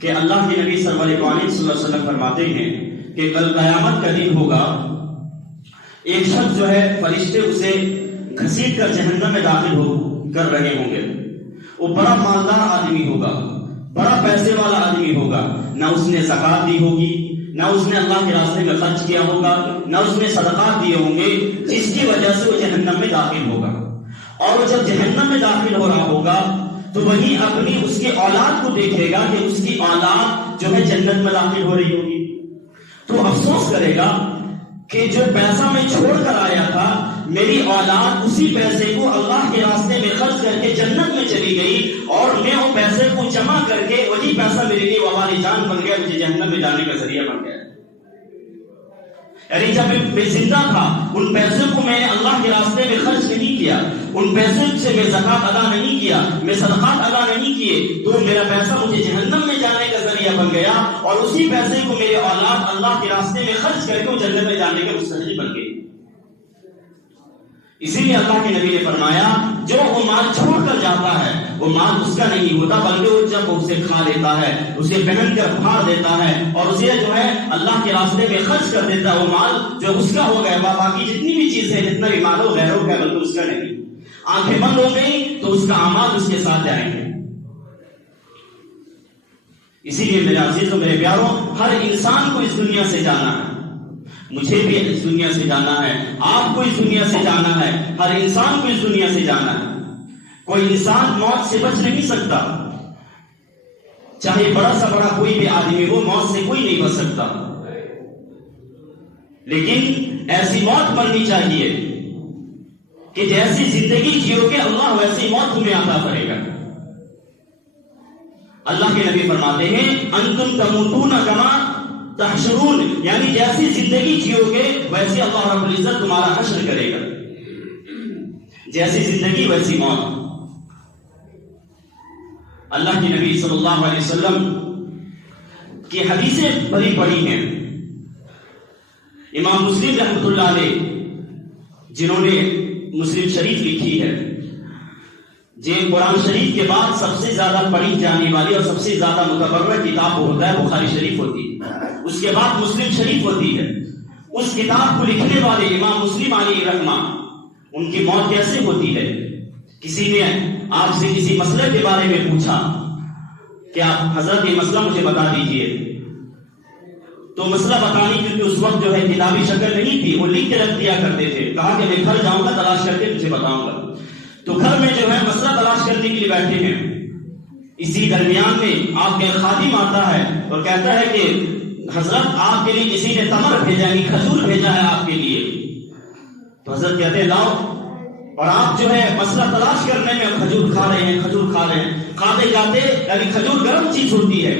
کہ اللہ کے نبی سرور کائنات صلی اللہ علیہ وسلم فرماتے ہیں کہ کل قیامت کا دن ہوگا، ایک شخص جو ہے فرشتے اسے گھسیٹ کر جہنم میں داخل کر رہے ہوں گے. وہ بڑا مالدار آدمی ہوگا، بڑا پیسے والا آدمی ہوگا، نہ اس نے زکات دی ہوگی، نہ اس نے اللہ کے راستے میں خرچ کیا ہوگا، نہ اس نے صدقات دیے ہوں گے، جس کی وجہ سے وہ جہنم میں داخل ہوگا. اور وہ جب جہنم میں داخل ہو رہا ہوگا تو وہی اپنی اس کی اولاد کو دیکھے گا کہ اس کی اولاد جو ہے جنت میں داخل ہو رہی ہوگی. تو افسوس کرے گا کہ جو پیسہ میں چھوڑ کر آیا تھا، میری اولاد اسی پیسے کو اللہ کے راستے میں خرچ کر کے جنت میں چلی گئی، اور میں وہ پیسے کو جمع کر کے وہی پیسہ میرے لیے وبال جان بن گیا، مجھے جہنم میں جانے کا ذریعہ بن گیا. یعنی جب میں زندہ تھا ان پیسوں کو میں نے اللہ کے راستے میں خرچ نہیں کیا، ان پیسوں سے میں زکات ادا نہیں کیا، میں صدقات ادا نہیں کیے، تو میرا پیسہ مجھے جہنم میں جانے کا ذریعہ بن گیا، اور اسی پیسے کو میرے اولاد اللہ کے راستے میں خرچ کر کے وہ جنت میں جانے کا مستحق بن گئی. اسی لیے اللہ کے نبی نے فرمایا جو وہ مال چھوڑ کر جاتا ہے وہ مال اس کا نہیں ہوتا، بلکہ وہ جب اسے کھا لیتا ہے، اسے پہن کر پھاڑ دیتا ہے، اور اسے جو ہے اللہ کے راستے میں خرچ کر دیتا ہے، وہ مال جو اس کا ہو گیا، باقی جتنی بھی چیزیں جتنا بھی مال ہو غیروں کا بلکہ اس کا نہیں. آنکھیں بند ہو گئی تو اس کا اعمال اس کے ساتھ جائیں گے. اسی لیے میرے عزیز و میرے پیاروں، ہر انسان کو اس دنیا سے جانا ہے، مجھے بھی اس دنیا سے جانا ہے، آپ کو اس دنیا سے جانا ہے، ہر انسان کو اس دنیا سے جانا ہے. کوئی انسان موت سے بچ نہیں سکتا، چاہے بڑا سا بڑا کوئی بھی آدمی ہو، موت سے کوئی نہیں بچ سکتا. لیکن ایسی موت مرنی چاہیے کہ جیسی زندگی جیو گے اللہ ویسی موت تمہیں عطا کرے گا. اللہ کے نبی فرماتے ہیں انتم تموتون کما تحشرون، یعنی جیسی زندگی جیو گے ویسے اللہ رب العزت تمہارا حشر کرے گا. جیسی زندگی ویسی موت. اللہ کے نبی صلی اللہ علیہ وسلم کی حدیثیں بڑی پڑی ہیں. امام مسلم رحمۃ اللہ علیہ جنہوں نے مسلم شریف لکھی ہے، جن قرآن شریف کے بعد سب سے زیادہ پڑھی جانے والی اور سب سے زیادہ متبرع کتاب وہ ہوتا ہے بخاری شریف ہوتی ہے، اس کے بعد مسلم شریف ہوتی ہے. اس کتاب کو لکھنے والے امام مسلم علیہ رحمہ، ان کی موت کیسے ہوتی ہے؟ کسی نے آپ سے کسی مسئلے کے بارے میں پوچھا کہ آپ حضرت یہ مسئلہ مجھے بتا دیجئے، تو مسئلہ بتانے کیونکہ اس وقت جو ہے کتابی شکل نہیں تھی، وہ لکھ کے رکھ دیا کرتے تھے. کہا کہ میں گھر جاؤں گا تلاش کر کے مجھے بتاؤں گا. تو گھر میں جو ہے مسئلہ تلاش کرنے کے لیے بیٹھے ہیں. اسی درمیان میں آپ کے خادم آتا ہے اور کہتا ہے کہ حضرت آپ کے لیے کسی نے تمر بھیجا ہے، کھجور بھیجا ہے آپ کے لیے. تو حضرت کہتے ہیں لاؤ، اور آپ جو ہے مسئلہ تلاش کرنے میں کھجور کھا رہے ہیں، کھجور کھا رہے ہیں، کھاتے کھاتے، یعنی کھجور گرم چیز ہوتی ہے،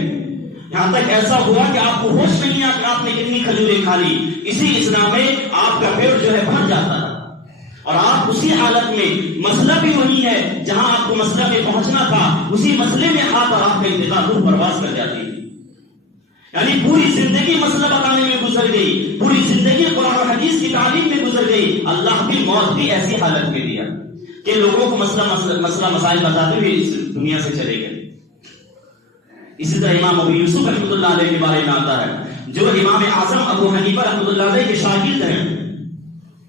یہاں تک ایسا ہوا کہ آپ کو ہوش نہیں ہے کہ آپ نے کتنی کھجوریں کھا لی. اسی اسنا میں آپ کا پیٹ جو ہے بھر جاتا ہے، اور آپ اسی حالت میں مسئلہ بھی وہی ہے جہاں آپ کو مسئلہ میں پہنچنا تھا، اسی مسئلے میں آپ اور آپ کا انتظار روح پرواز کر جاتی ہے. یعنی پوری زندگی مسئلہ بتانے میں گزر گئی، پوری زندگی قرآن و حدیث کی تعلیم میں گزر گئی. اللہ بھی موت بھی ایسی حالت میں دیا کہ لوگوں کو مسئلہ مسائل بتاتے ہوئے اس دنیا سے چلے گئے. اسی طرح امام ابو یوسف رحمۃ اللہ علیہ کے بارے میں آتا ہے جو امام اعظم ابو حنیفہ رحمۃ اللہ علیہ کے شاگرد ہیں.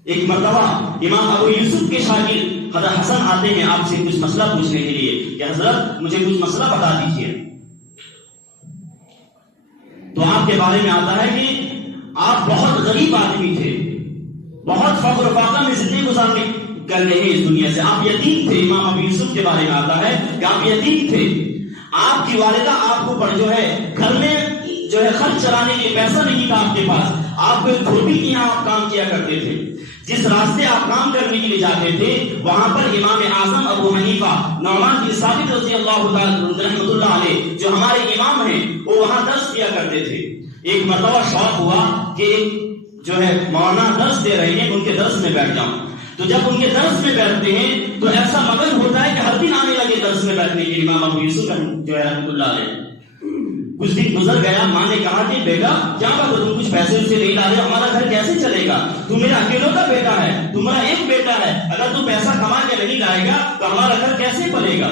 ایک مرتبہ امام ابو یوسف کے شاگرد حضرت حسن آتے ہیں آپ سے کچھ مسئلہ پوچھنے کے لیے کہ حضرت مجھے کچھ مسئلہ بتا دیجیے. تو آپ کے بارے میں آتا ہے کہ آپ بہت غریب آدمی تھے، بہت فقر و فاقہ میں زندگی گزارنے کر رہے ہیں اس دنیا سے، آپ یتیم تھے. امام ابو یوسف کے بارے میں آتا ہے کہ آپ یتیم تھے، آپ کی والدہ آپ کو پر جو ہے گھر میں جو ہے خرچ چلانے کے لیے پیسہ نہیں تھا آپ کے پاس، آپ کو ایک دھوبی کی یہاں آپ کام کیا کرتے تھے. جس راستے آپ کام کرنے کے لیے جاتے تھے وہاں پر امام اعظم ابو حنیفہ نعمان بن ثابت رضی اللہ تعالی رحمۃ اللہ علیہ جو ہمارے امام ہیں وہ وہاں درس دیا کرتے تھے. ایک مرتبہ شوق ہوا کہ جو ہے مولانا درس دے رہے ہیں ان کے درس میں بیٹھ جاؤں. تو جب ان کے درس میں بیٹھتے ہیں تو ایسا مگن ہوتا ہے کہ ہر دن آنے لگے درس میں بیٹھنے کے امام ابو یوسف جو ہے رحمۃ اللہ علیہ. کچھ دن گزر گیا، ماں نے کہا کہ بیٹا کیا بات تم کچھ پیسے اسے نہیں لا رہے، ہمارا گھر کیسے چلے گا؟ تم میرا اکیلوں کا بیٹا ہے، تمہارا ایک بیٹا ہے، اگر تم پیسہ کما کے نہیں لائے گا تو ہمارا گھر کیسے پلے گا؟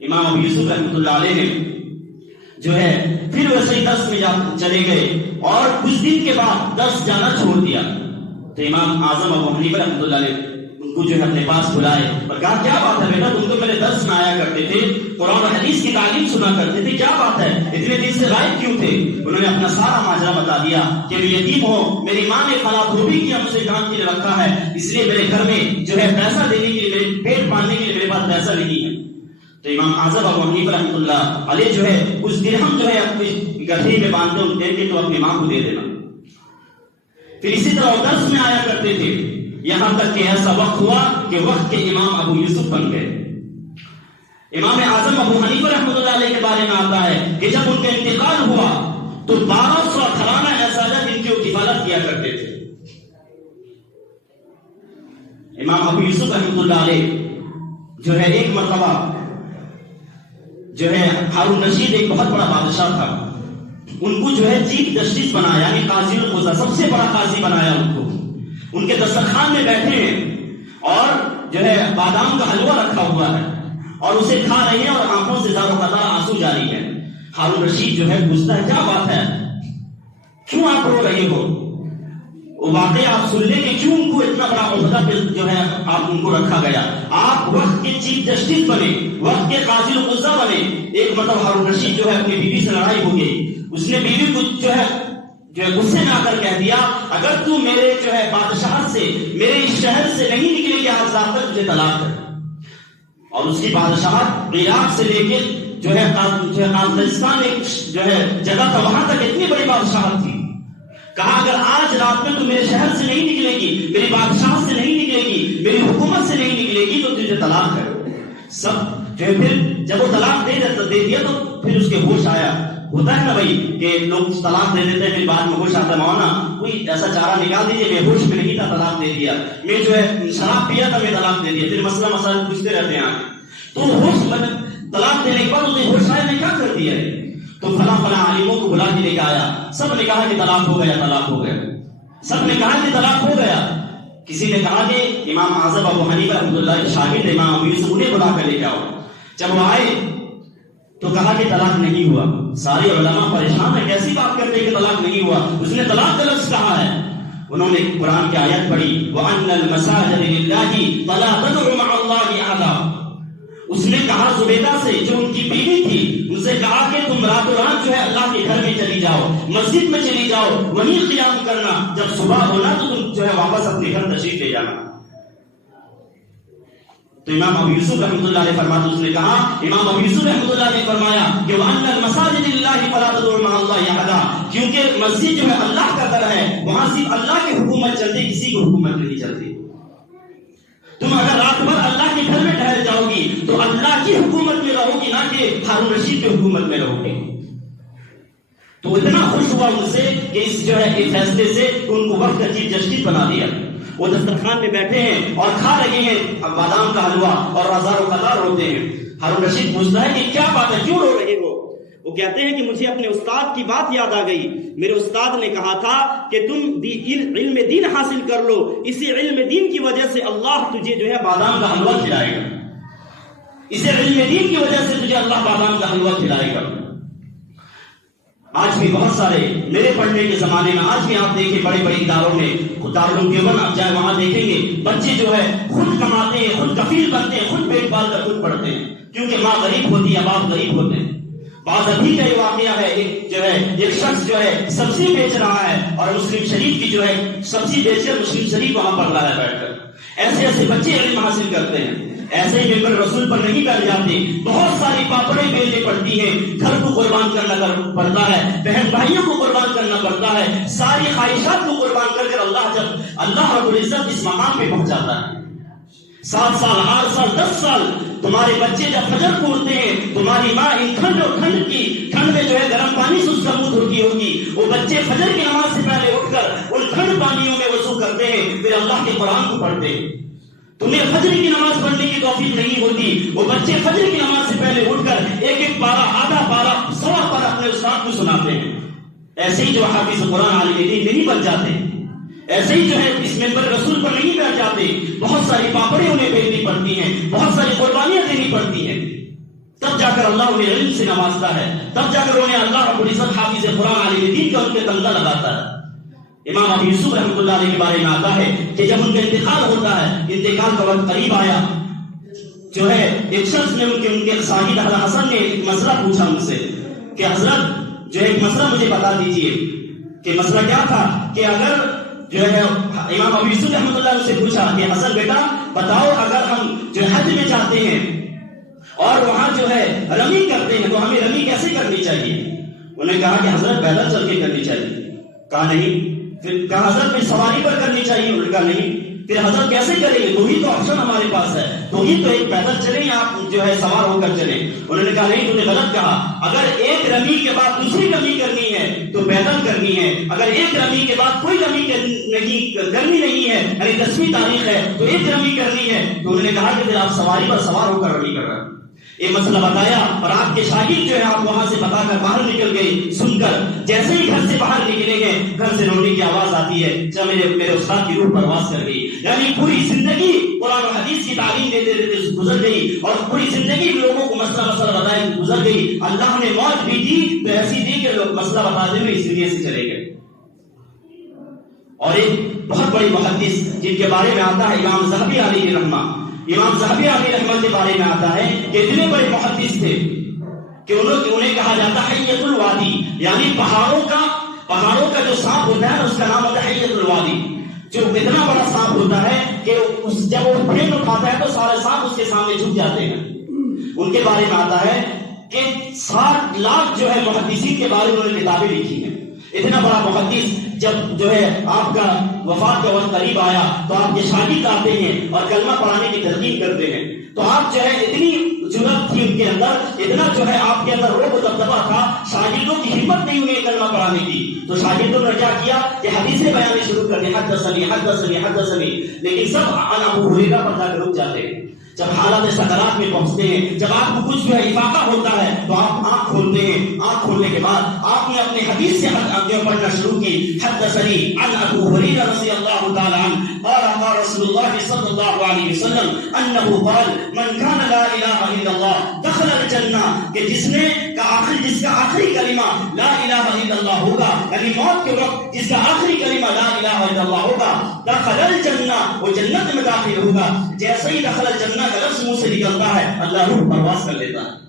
امام ابو یوسف رحمۃ اللہ علیہ نے جو ہے پھر ویسے ہی درس میں چلے گئے اور کچھ دن کے بعد درس جانا چھوڑ دیا. تو امام اعظم ابو حنیفہ رحمۃ اللہ علیہ ان کو جو ہے اپنے پاس بلائے اور کہا کیا بات ہے بیٹا، تم تو میرے درس میں آیا کرتے تھے، قرآن و حدیث کی تعلیم سنا کرتے تھے، کیا بات ہے اتنے دن سے غائب کیوں تھے؟ انہوں نے اپنا سارا ماجرا بتا دیا کہ میں یتیم ہوں، میری ماں نے فلاں دھوبی کیا، مجھے جان کے لیے رکھا ہے، اس لیے میرے گھر میں جو ہے پیسہ دینے کے لیے، میرے پیٹ پالنے کے لیے میرے پاس پیسہ نہیں ہے. تو امام اعظم ابو حنیفہ رحمۃ اللہ علیہ جو ہے کچھ درہم جو ہے اپنی گٹھری میں باندھتے دے کے تو اپنی ماں کو دے دینا. پھر اسی طرح درس میں آیا کرتے تھے، یہاں تک کہ ایسا وقت ہوا کہ وقت کے امام ابو یوسف بن گئے. امام اعظم ابو حنیفہ رحمۃ اللہ علیہ کے بارے میں آتا ہے کہ جب ان کا انتقال ہوا تو 1200 گھرانہ ایسا ہے جن کی کفالت کیا کرتے تھے. امام ابو یوسف رحمۃ اللہ علیہ جو ہے ایک مرتبہ جو ہے ہارون رشید ایک بہت بڑا بادشاہ تھا، ان کو جو ہے چیف جسٹس بنایا، یعنی قاضی القضاء، سب سے بڑا قاضی بنایا ان کو. ان کے دسترخوان میں بیٹھے ہیں اور جو ہے بادام کا حلوہ رکھا ہوا ہے اور اسے کھا رہے ہیں اور آنکھوں سے زار و قطار آنسو جاری ہے. ہارون رشید جو ہے پوچھتا ہے کیا بات ہے، کیوں آپ رو رہے ہو؟ وہ واقعہ آپ سن لیں کہ کیوں ان کو اتنا بڑا عہدہ پہ جو ہے آپ ان کو رکھا گیا. آپ وقت کے چیف جسٹس بنے، وقت کے قاضی القضاء بنے. ایک مطلب ہارون رشید جو ہے اپنی بیوی سے لڑائی ہو گئی، اس نے بیوی کو جو ہے غصے میں آ کر کہہ دیا اگر تو میرے جو ہے بادشاہ سے، میرے اس شہر سے نہیں نکلے گی آج رات تک تجھے طلاق ہے. اور اس کی بادشاہت عراق سے لے کے جو ہے افغانستان ایک جو ہے جگہ تھا، وہاں تک اتنی بڑی بادشاہت تھی. کہا اگر آج رات میں تو میرے شہر سے نہیں نکلے گی، میری بادشاہ سے نہیں نکلے گی، میری حکومت سے نہیں نکلے گی تو تجھے طلاق ہے. سب جو ہے پھر جب وہ طلاق دے دیا تو پھر اس کے ہوش آیا. ہوتا ہے نا بھائی کہ لوگ طلاق دے دیتے ہیں پھر بعد میں ہوش آتا ہے، مولانا کوئی ایسا چارہ نکال دیجیے، میں ہوش میں نہیں تھا طلاق دے دیا، میں جو ہے شراب پیا تھا میں طلاق دے دیا. پھر مسئلہ مسائل پوچھتے رہتے ہیں تو ہوش طلاق دینے کے بعد اسے ہوش آیا میں کیا کر دیا ہے. تو فلاں فلاں عالموں کو بلا کے لے کے آیا، سب نے کہا کہ طلاق ہو گیا، طلاق ہو گیا، سب نے کہا کہ طلاق ہو گیا. کسی نے کہا کہ امام اعظم ابو حنیفہ رحمۃ اللہ کے شاگرد امام ابو یوسف انہیں بلا کر لے کے آؤ. جب وہ آئے تو کہا کہ طلاق نہیں ہوا. سارے علماء پریشان ہیں، کیسی بات کرتے ہیں کہ طلاق نہیں ہوا، اس نے طلاق کا لفظ کہا ہے. انہوں نے قرآن کی آیت پڑھی وَأَنَّ الْمَسَاجِدَ لِلَّهِ فَلَا تَدْعُوا مَعَ اللَّهِ أَحَدًا. اس نے کہا زبیدہ سے جو ان کی بیوی تھی، ان سے کہا کہ تم راتوں رات جو ہے اللہ کے گھر میں چلی جاؤ، مسجد میں چلی جاؤ، وہیں قیام کرنا، جب صبح ہونا تو تم جو ہے واپس اپنے گھر تشریف لے جانا. تو امام ابو یوسف رحمۃ اللہ علیہ فرماتے اس نے کہا، امام ابو یوسف رحمۃ اللہ علیہ فرمایا کہ وَأَنَّ الْمَسَاجِدَ لِلَّهِ فَلَا تَدْعُوا مَعَ اللَّهِ أَحَدًا، کیونکہ مسجد جو ہے اللہ کا گھر ہے، وہاں صرف اللہ کی حکومت چلتی، کسی کی حکومت نہیں چلتی. تم اگر رات بھر اللہ کے گھر میں ٹھہر جاؤ گی تو اللہ کی حکومت میں رہو گی، نہ کہ ہارون رشید کی حکومت میں رہو گی. تو اتنا خوش ہوا ان سے کہ اس جو ہے اس فیصلے سے ان کو وقت کا چیف جسٹس بنا دیا. وہ دسترخوان میں بیٹھے ہیں اور کھا رہے ہیں بادام کا حلوہ اور ہزار و قطار روتے ہیں. ہارون رشید پوچھتا ہے کہ کیا بات ہے، کیوں رو رہے ہو؟ وہ کہتے ہیں کہ مجھے اپنے استاد کی بات یاد آ گئی. میرے استاد نے کہا تھا کہ تم علم دین حاصل کر لو، اسی علم دین کی وجہ سے اللہ تجھے جو ہے بادام کا حلوہ کھلائے گا، اسی علم دین کی وجہ سے تجھے اللہ بادام کا حلوہ کھلائے گا. آج بھی بہت سارے میرے پڑھنے کے زمانے میں آج بھی آپ دیکھیں بڑے بڑے اداروں میں، دارالعلوم دیوبند آپ جائیں وہاں دیکھیں گے بچے جو ہے خود کماتے ہیں، خود کفیل بنتے ہیں، خود پیٹ پال کر خود پڑھتے ہیں، کیونکہ ماں غریب ہوتی ہے، باپ غریب ہوتے ہیں. بعض ابھی کا یہ واقعہ ہے، ایک شخص جو ہے سبزی بیچ رہا ہے اور مسلم شریف کی جو ہے سبزی بیچ کر مسلم شریف وہاں پڑھ رہا ہے بیٹھ کر. ایسے ایسے بچے علم حاصل کرتے ہیں. ایسے ہی ممبر رسول پر نہیں بیٹھ جاتے، بہت ساری پاپڑیں بیلنی پڑتی ہیں، گھر کو قربان کرنا پڑتا ہے، بہن بھائیوں کو قربان کرنا پڑتا ہے، ساری خواہشات کو قربان کر جب اللہ رب العزت اس مقام پہ پہنچاتا ہے. 7 سال 8 سال 10 سال تمہارے بچے جب فجر کو اٹھتے ہیں، تمہاری ماں ان ٹھنڈ اور ٹھنڈ میں جو ہے گرم پانی سے اس کا منہ دھوتی ہوگی، وہ بچے فجر کی نماز سے پہلے اٹھ کر ان ٹھنڈ پانیوں میں وضو کرتے ہیں، پھر اللہ کے قرآن کو پڑھتے ہیں. تمہیں فجر کی نماز پڑھنے کی توفیق نہیں ہوتی، وہ بچے فجر کی نماز سے پہلے اٹھ کر ایک پارا، آدھا پارا، سوا پارا اپنے استاد کو سناتے ہیں. ایسے ہی جو حافظ قرآن عالم دین نہیں بن جاتے، ایسے ہی جو ہے اس ممبر رسول پر نہیں بیٹھ جاتے. بہت ساری پاپڑیں انہیں بیچنی پڑتی ہیں، بہت ساری قربانیاں دینی پڑتی ہیں، تب جا کر اللہ انہیں علم سے نوازتا ہے، تب جا کر انہیں اللہ رب العزت حافظ قرآن عالم دین کا ان کے تمغہ لگاتا ہے۔ امام ابو یوسف رحمۃ اللہ علیہ کے بارے میں آتا ہے کہ جب ان کا انتقال ہوتا ہے، انتقال کا وقت قریب آیا، جو ہے ایک شخص نے ان کے شاہد حسن نے ایک مسئلہ پوچھا ان سے کہ حضرت جو ہے ایک مسئلہ مجھے بتا دیجئے، کہ مسئلہ کیا تھا کہ اگر جو ہے امام ابو یوسف رحمۃ اللہ سے پوچھا کہ حسن بیٹا بتاؤ، اگر ہم جو حج میں جاتے ہیں اور وہاں جو ہے رمی کرتے ہیں تو ہمیں رمی کیسے کرنی چاہیے؟ انہوں نے کہا کہ حضرت پیدل چل کے کرنی چاہیے۔ کہا نہیں۔ پھر کہا حضرت میں سواری پر کرنی چاہیے؟ انہوں نے کہا نہیں۔ پھر حضرت کیسے کریں گے؟ تو ہی تو آپشن ہمارے پاس ہے، تو ہی تو ایک پیدل چلیں یا آپ جو ہے سوار ہو کر چلیں۔ انہوں نے کہا نہیں، تم نے غلط کہا، اگر ایک رمی کے بعد دوسری رمی کرنی ہے تو پیدل کرنی ہے، اگر ایک رمی کے بعد کوئی رمی کرنی نہیں ہے، یعنی 10ویں تاریخ ہے تو ایک رمی کرنی ہے، تو انہوں نے کہا کہ پھر آپ سواری پر سوار ہو کر رمی کر رہے ہیں۔ یہ مسئلہ بتایا اور آپ کے شاگرد جو ہے آپ وہاں سے بتا کر باہر نکل گئے۔ سن کر جیسے ہی گھر سے باہر نکلے گئے، گھر سے رونے کی آواز آتی ہے، جب میرے استاد کی روح پرواز کر گئی۔ یعنی پوری زندگی قرآن و حدیث کی تعلیم دیتے دیتے گزر گئی اور پوری زندگی لوگوں کو مسئلہ بتائے گزر گئی۔ اللہ نے موت بھی دی تو ایسی دی کہ لوگ مسئلہ بتاتے ہوئے اس دنیا سے چلے گئے۔ اور ایک بہت بڑی محدث جن کے بارے میں آتا ہے امام ذہبی علیہ رحمہ، امام ذہبی علیہ رحمہ کے بارے میں آتا ہے کہ اتنے بڑے محدث تھے کہ انہیں کہا جاتا ہے حیۃ الوادی، یعنی پہاڑوں کا جو سانپ ہوتا ہے اس کا نام ہوتا ہے حیۃ الوادی، جو اتنا بڑا سانپ ہوتا ہے کہ جب وہ پھینک اٹھاتا ہے تو سارے سانپ اس کے سامنے جھک جاتے ہیں۔ ان کے بارے میں آتا ہے کہ 60 لاکھ جو ہے محدثین کے بارے میں انہوں نے کتابیں لکھی ہیں۔ اتنا بڑا محدث جب جو ہے آپ کا وفات کا وقت قریب آیا تو آپ کے شاگرد آتے ہیں اور کلمہ پڑھانے کی تلقین کرتے ہیں، تو آپ جو ہے اتنی جرأت تھی ان کے اندر، اتنا جو ہے آپ کے اندر روب و دبدبہ تھا، شاگردوں کی ہمت نہیں ہوئی کلمہ پڑھانے کی، تو شاگردوں نے کیا کیا کہ حدیثیں بیان شروع کر دی، حدثنی حدثنی حدثنی، لیکن سب عن ابو ہریرہ پر جا کر رک جاتے ہیں۔ جب حالات سکرات میں پہنچتے ہیں، جب آپ کو کچھ جو ہے افاقہ ہوتا ہے تو آپ آنکھ کھولتے ہیں، آنکھ کھولنے کے بعد آپ نے اپنے حدیث سے پڑھنا شروع کی، حدثنی عن ابو ہریرہ رضی اللہ تعالی عنہ قال قال رسول اللہ صلی اللہ علیہ وسلم انه قال من كان لا الہ الا اللہ دخل الجنہ، کہ جس کا آخری کلمہ لا الہ الا اللہ ہوگا، یعنی موت کے وقت جس کا آخری کلمہ لا الہ الا اللہ ہوگا، دخل الجنہ، وہ جنت میں داخل ہوگا۔ جیسے ہی دخل الجنہ کا لفظ منہ سے نکلتا ہے اللہ روح پرواز کر لیتا ہے۔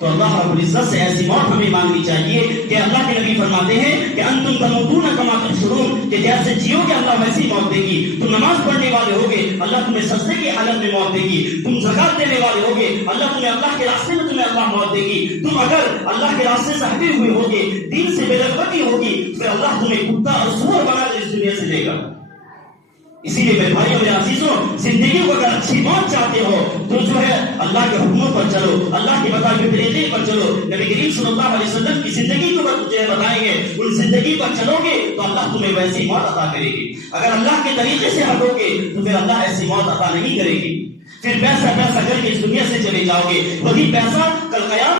تو اللہ رب العزت سے ایسی موت ہمیں مانگنی چاہیے کہ اللہ کے نبی فرماتے ہیں کہ انتم تموتون کما تحشرون، کہ جیسے جیو گے اللہ ویسی موت دے گی۔ تم نماز پڑھنے والے ہوگے اللہ تمہیں سجدے کی حالت میں موت دے گی، تم زکات دینے والے ہوگے اللہ کے راستے میں تمہیں اللہ موت دے گی، تم اگر اللہ کے راستے سے ہٹے ہوئے ہوگے، دین سے بے رغبتی ہوگی، پھر اللہ تمہیں کتا اور سور بنا کر اس دنیا سے لے گا۔ اسی لیے میرے بھائیوں میرے عزیزوں، زندگی کو اگر اچھی موت چاہتے ہو تو جو ہے اللہ کے حکموں پر چلو، اللہ کے بتائے ہوئے طریقے پر چلو۔ نبی کریم صلی اللہ علیہ وسلم کی زندگی کو جو ہے بتائیں گے، ان زندگی پر چلو گے تو اللہ تمہیں ویسی موت عطا کرے گی۔ اگر اللہ کے طریقے سے ہٹو گے تو پھر اللہ ایسی موت عطا نہیں کرے گی، پھر پیسہ کر کے اس دنیا سے چلے جاؤ گے، وہی پیسہ کل قیامت